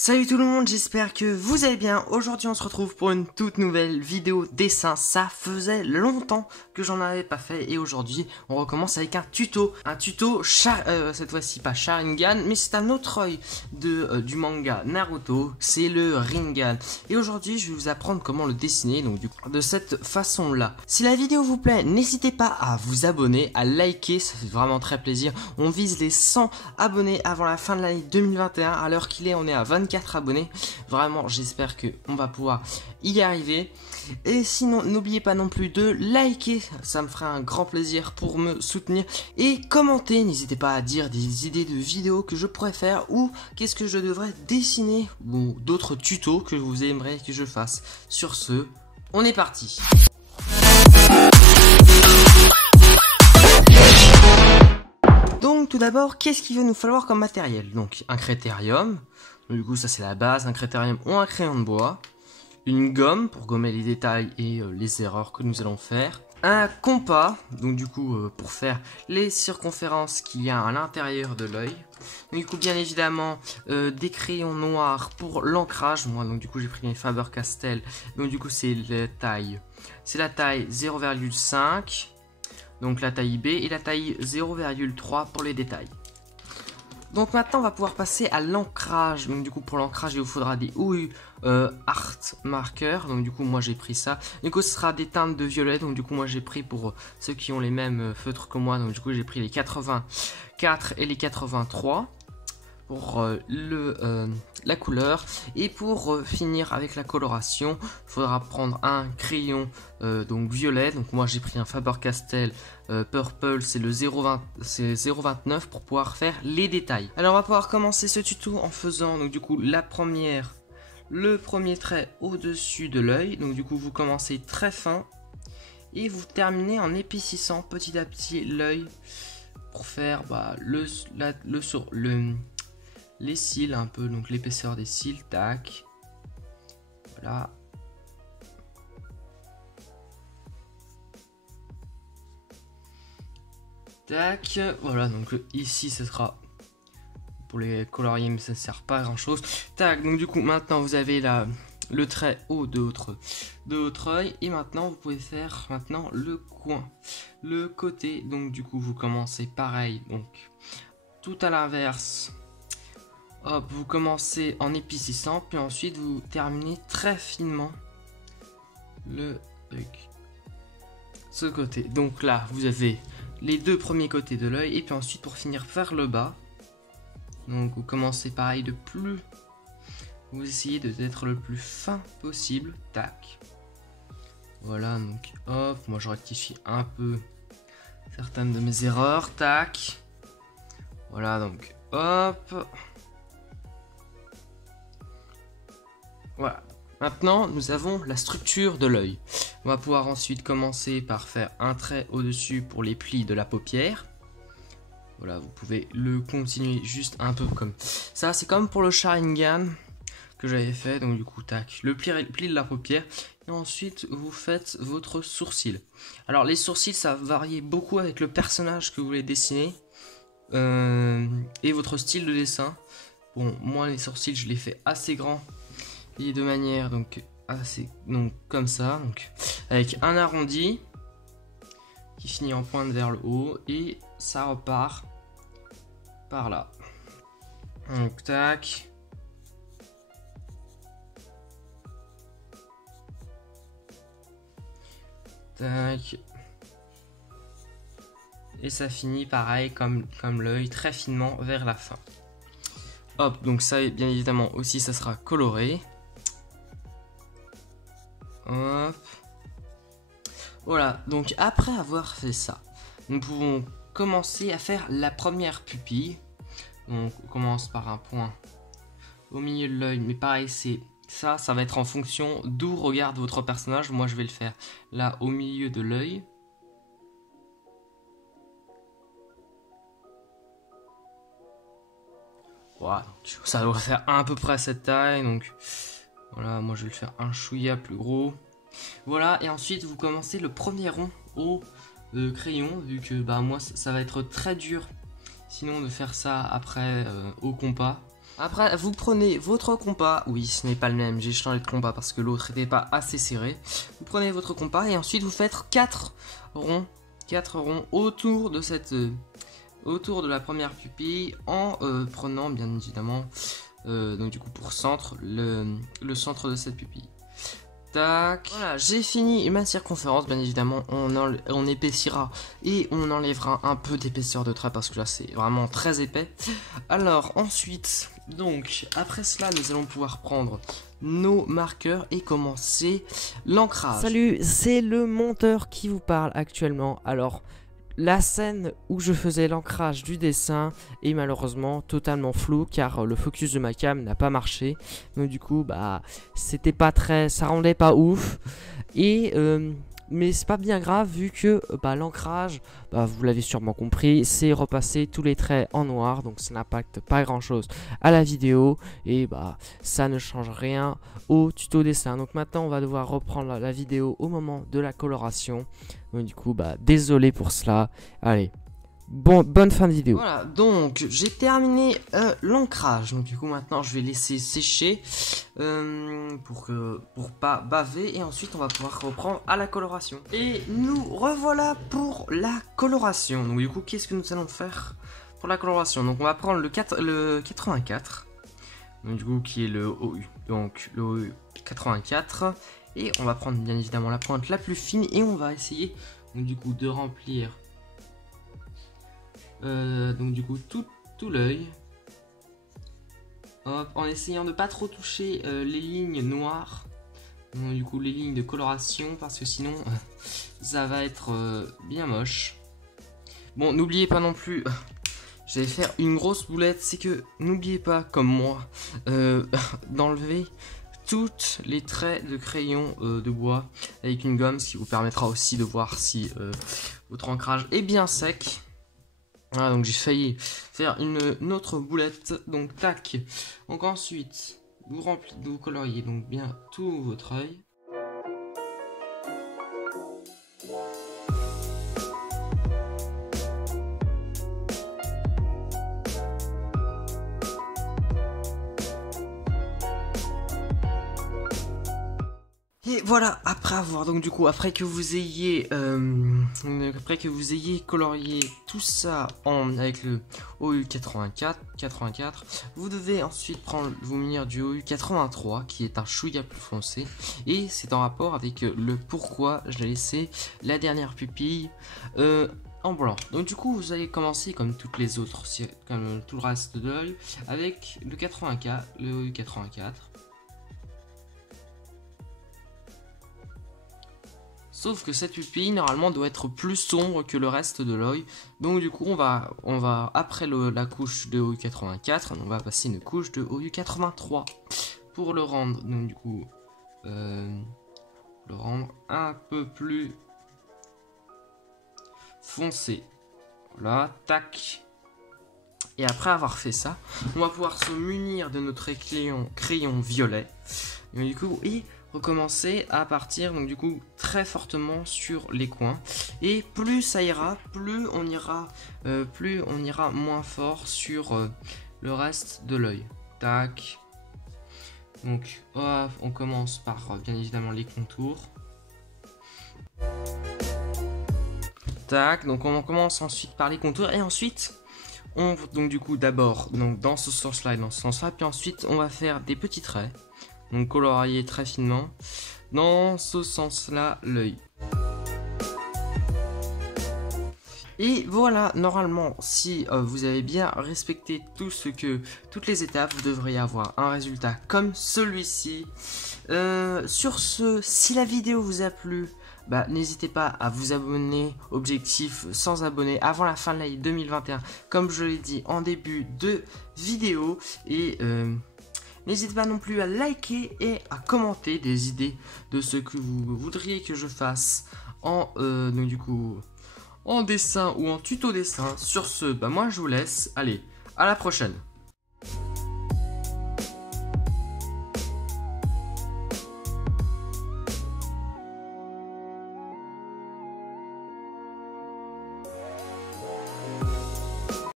Salut tout le monde, j'espère que vous allez bien. Aujourd'hui on se retrouve pour une toute nouvelle vidéo dessin. Ça faisait longtemps que j'en avais pas fait et aujourd'hui on recommence avec un tuto. Cette fois-ci pas Sharingan, mais c'est un autre œil du manga Naruto, c'est le Rinnegan. Et aujourd'hui je vais vous apprendre comment le dessiner, donc du coup de cette façon là. Si la vidéo vous plaît, n'hésitez pas à vous abonner, à liker, ça fait vraiment très plaisir. On vise les 100 abonnés avant la fin de l'année 2021, à l'heure qu'il est on est à 24 abonnés. Vraiment j'espère que on va pouvoir y arriver. Et sinon n'oubliez pas non plus de liker, ça me ferait un grand plaisir pour me soutenir. Et commenter, n'hésitez pas à dire des idées de vidéos que je pourrais faire ou qu'est-ce que je devrais dessiner ou d'autres tutos que vous aimeriez que je fasse. Sur ce, on est parti. Donc tout d'abord, qu'est-ce qu'il va nous falloir comme matériel? Donc un critérium, du coup ça c'est la base, un critérium ou un crayon de bois, une gomme pour gommer les détails et les erreurs que nous allons faire, un compas, donc du coup pour faire les circonférences qu'il y a à l'intérieur de l'œil, du coup bien évidemment des crayons noirs pour l'ancrage. Moi donc du coup j'ai pris mes Faber-Castell, donc du coup c'est la taille 0,5, donc la taille B et la taille 0,3 pour les détails. Donc maintenant on va pouvoir passer à l'ancrage. Donc du coup pour l'ancrage il vous faudra des OU Art Marker. Donc du coup moi j'ai pris ça. Du coup ce sera des teintes de violet. Donc du coup moi j'ai pris pour ceux qui ont les mêmes feutres que moi. Donc du coup j'ai pris les 84 et les 83 pour la couleur. Et pour finir avec la coloration, il faudra prendre un crayon donc violet. Donc moi j'ai pris un Faber-Castell Purple, c'est le 0,29 pour pouvoir faire les détails. Alors on va pouvoir commencer ce tuto en faisant donc du coup le premier trait au-dessus de l'œil. Donc du coup vous commencez très fin et vous terminez en épaississant petit à petit l'œil pour faire les cils un peu, donc l'épaisseur des cils, tac, voilà. Tac, voilà, donc ici ce sera pour les colorier mais ça ne sert pas à grand chose. Tac, donc du coup maintenant vous avez le trait haut de votre œil et maintenant vous pouvez faire maintenant le coin, le côté. Donc du coup vous commencez pareil, donc tout à l'inverse. Hop, vous commencez en épaississant, puis ensuite vous terminez très finement ce côté. Donc là, vous avez les deux premiers côtés de l'œil, et puis ensuite pour finir vers le bas. Donc vous commencez pareil vous essayez d'être le plus fin possible. Tac. Voilà, donc hop, moi je rectifie un peu certaines de mes erreurs. Tac. Voilà, donc hop. Voilà, maintenant nous avons la structure de l'œil. On va pouvoir ensuite commencer par faire un trait au-dessus pour les plis de la paupière. Voilà, vous pouvez le continuer juste un peu comme ça. C'est comme pour le Sharingan que j'avais fait. Donc du coup, tac, le pli de la paupière. Et ensuite, vous faites votre sourcil. Alors les sourcils, ça va varier beaucoup avec le personnage que vous voulez dessiner. Et votre style de dessin. Bon, moi les sourcils, je les fais assez grands. Et de manière donc comme ça, donc avec un arrondi qui finit en pointe vers le haut et ça repart par là. Donc tac. Tac. Et ça finit pareil comme l'œil, très finement vers la fin. Hop, donc ça bien évidemment aussi ça sera coloré. Hop. Voilà, donc après avoir fait ça, nous pouvons commencer à faire la première pupille. Donc on commence par un point au milieu de l'œil, mais pareil ça va être en fonction d'où regarde votre personnage. Moi je vais le faire là au milieu de l'œil. Voilà, ça doit faire à peu près cette taille, donc voilà, moi je vais le faire un chouïa plus gros. Voilà, et ensuite vous commencez le premier rond au crayon, vu que moi ça va être très dur sinon de faire ça après au compas. Après, vous prenez votre compas. Oui, ce n'est pas le même. J'ai changé de compas parce que l'autre n'était pas assez serré. Vous prenez votre compas et ensuite vous faites 4 ronds. 4 ronds autour de cette... autour de la première pupille en prenant bien évidemment donc du coup pour centre le centre de cette pupille. Tac. Voilà, j'ai fini ma circonférence. Bien évidemment on épaissira et on enlèvera un peu d'épaisseur de trait parce que là c'est vraiment très épais. Alors ensuite, donc après cela nous allons pouvoir prendre nos marqueurs et commencer l'ancrage. Salut, c'est le monteur qui vous parle actuellement. Alors la scène où je faisais l'ancrage du dessin est malheureusement totalement floue car le focus de ma cam n'a pas marché. Donc du coup bah c'était pas très, ça rendait pas ouf. Et mais c'est pas bien grave vu que l'ancrage, vous l'avez sûrement compris, c'est repasser tous les traits en noir, donc ça n'impacte pas grand chose à la vidéo et ça ne change rien au tuto dessin. Donc maintenant on va devoir reprendre la vidéo au moment de la coloration. Donc du coup désolé pour cela. Allez, bonne fin de vidéo. Voilà, donc j'ai terminé l'ancrage. Donc du coup maintenant je vais laisser sécher pour pas baver. Et ensuite on va pouvoir reprendre à la coloration. Et nous revoilà pour la coloration. Donc du coup qu'est-ce que nous allons faire pour la coloration? Donc on va prendre le 84. Donc du coup qui est le OU. Donc le OU 84. Et on va prendre bien évidemment la pointe la plus fine. Et on va essayer donc du coup de remplir donc du coup tout l'œil en essayant de pas trop toucher les lignes noires, donc du coup les lignes de coloration, parce que sinon ça va être bien moche. Bon, n'oubliez pas non plus, je vais faire une grosse boulette, c'est que n'oubliez pas comme moi d'enlever toutes les traits de crayon de bois avec une gomme, ce qui vous permettra aussi de voir si votre ancrage est bien sec. Voilà, donc j'ai failli faire une autre boulette. Donc tac. Donc ensuite vous coloriez donc bien tout votre œil. Et voilà, après que vous ayez colorié tout ça avec le OU 84, vous devez ensuite vous munir du OU 83 qui est un chouïa plus foncé, et c'est en rapport avec le pourquoi j'ai laissé la dernière pupille en blanc. Donc du coup vous allez commencer comme toutes les autres, comme tout le reste de l'œil, avec le 84, le OU 84. Sauf que cette pupille normalement doit être plus sombre que le reste de l'œil. Donc du coup on va après la couche de OU 84, on va passer une couche de OU 83 pour le rendre. Donc du coup le rendre un peu plus foncé. Voilà, tac. Et après avoir fait ça, on va pouvoir se munir de notre crayon violet. Et du coup recommencer à partir donc du coup très fortement sur les coins, et plus ça ira, plus on ira moins fort sur le reste de l'œil. Tac. Donc on commence par bien évidemment les contours. Tac. Donc on commence ensuite par les contours, et ensuite donc du coup d'abord donc dans ce sens-là et dans ce sens-là, puis ensuite on va faire des petits traits. Donc colorier très finement dans ce sens-là l'œil. Et voilà, normalement, si vous avez bien respecté toutes les étapes, vous devriez avoir un résultat comme celui-ci. Sur ce, si la vidéo vous a plu, n'hésitez pas à vous abonner. Objectif 100 abonnés avant la fin de l'année 2021, comme je l'ai dit en début de vidéo. Et n'hésitez pas non plus à liker et à commenter des idées de ce que vous voudriez que je fasse en dessin ou en tuto dessin. Sur ce, moi je vous laisse. Allez, à la prochaine.